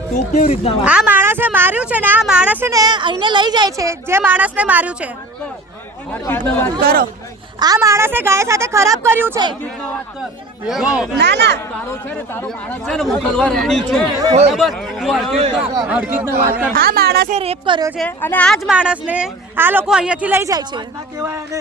તું કેવી રીતના આ માણસે માર્યું છે ને આ માણસે ને અહીંને લઈ જાય છે જે માણસને માર્યું છે કરો આ માણસે ગાય સાથે ખરાબ કર્યું છે ના ના તારો છે ને તારો માણસ છે ને મોકલવા રેડી છું બરાબર તું હરકતના વાત કર આ માણસે રેપ કર્યો છે અને આ જ માણસને આ લોકો અહીંયાથી લઈ જાય છે કેવાય ને